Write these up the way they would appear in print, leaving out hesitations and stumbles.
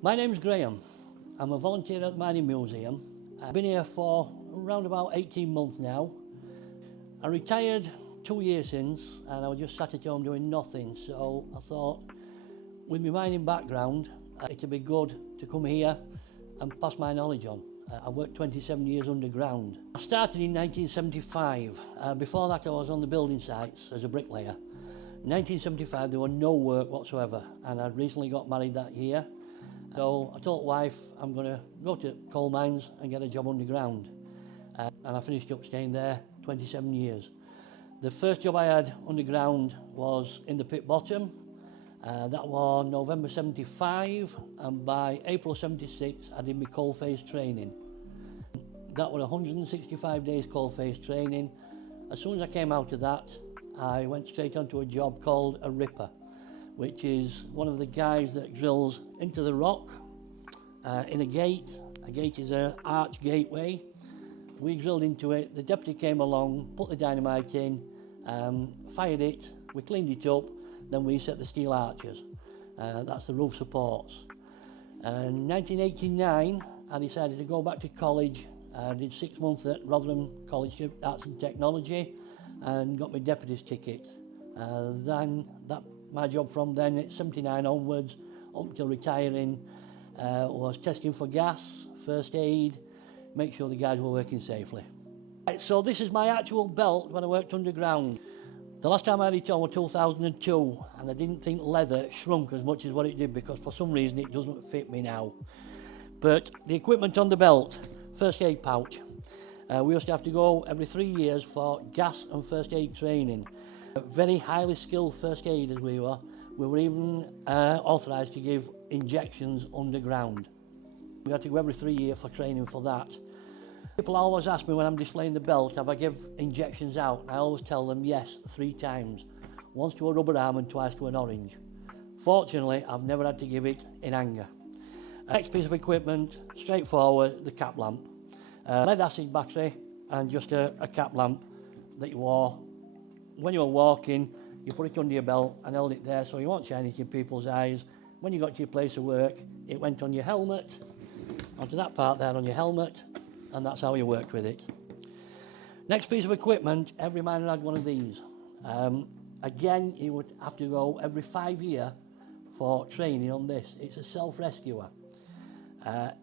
My name's Graham. I'm a volunteer at the Mining Museum. I've been here for around about 18 months now. I retired 2 years since and I was just sat at home doing nothing, so I thought with my mining background it'd be good to come here and pass my knowledge on. I've worked 27 years underground. I started in 1975. Before that I was on the building sites as a bricklayer. In 1975 there was no work whatsoever and I'd recently got married that year. So I told wife I'm going to go to coal mines and get a job underground. And I finished up staying there 27 years. The first job I had underground was in the pit bottom. That was November 75 and by April 76 I did my coal face training. That was 165 days coal face training. As soon as I came out of that I went straight onto a job called a ripper, which is one of the guys that drills into the rock in a gate. A gate is an arch gateway. We drilled into it, the deputy came along, put the dynamite in, fired it, we cleaned it up, then we set the steel arches. That's the roof supports. In 1989 I decided to go back to college. I did 6 months at Rotherham College of Arts and Technology and got my deputy's ticket. My job from then at 79 onwards up until retiring was testing for gas, first aid, make sure the guys were working safely. Right, so this is my actual belt when I worked underground. The last time I had it on was 2002 and I didn't think leather shrunk as much as what it did because for some reason it doesn't fit me now. But the equipment on the belt, first aid pouch. We used to have to go every 3 years for gas and first aid training. Very highly skilled first aiders we were even authorised to give injections underground. We had to go every 3 years for training for that. People always ask me when I'm displaying the belt, have I give injections out? I always tell them yes, 3 times. Once to a rubber arm and twice to an orange. Fortunately, I've never had to give it in anger. Next piece of equipment, straightforward, the cap lamp. Lead acid battery and just a cap lamp that you wore. When you were walking, you put it under your belt and held it there so you won't shine it in people's eyes. When you got to your place of work, it went on your helmet, onto that part there on your helmet, and that's how you worked with it. Next piece of equipment, every miner had one of these. Again, you would have to go every 5 years for training on this. It's a self-rescuer.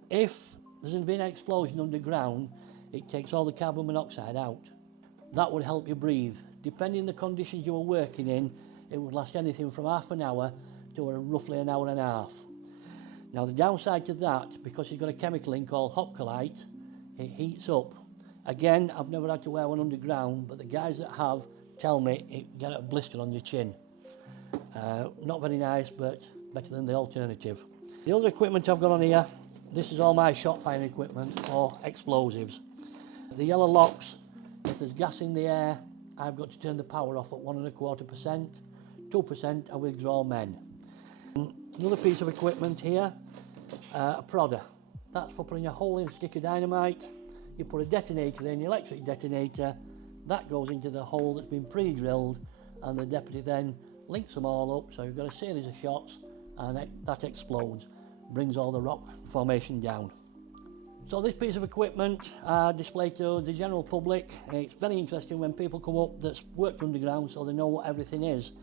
If there's been an explosion underground, it takes all the carbon monoxide out. That would help you breathe. Depending on the conditions you were working in, it would last anything from half an hour to roughly an hour and a half. Now the downside to that, because you've got a chemical in called Hopcalite, it heats up. Again, I've never had to wear one underground, but the guys that have tell me it get a blister on your chin. Not very nice, but better than the alternative. The other equipment I've got on here, this is all my shot firing equipment for explosives. The yellow locks, if there's gas in the air, I've got to turn the power off at 1.25%. 2% I withdraw men. Another piece of equipment here, a prodder. That's for putting a hole in a stick of dynamite. You put a detonator in, electric detonator, that goes into the hole that's been pre-drilled and the deputy then links them all up so you've got a series of shots and that explodes, brings all the rock formation down. So this piece of equipment displayed to the general public. It's very interesting when people come up that's worked underground so they know what everything is.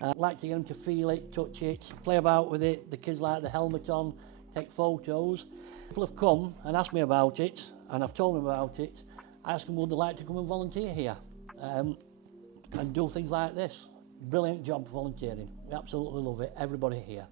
I like to get them to feel it, touch it, play about with it. The kids like the helmet on, take photos. People have come and asked me about it and I've told them about it. I asked them would they like to come and volunteer here and do things like this. Brilliant job volunteering. We absolutely love it, everybody here.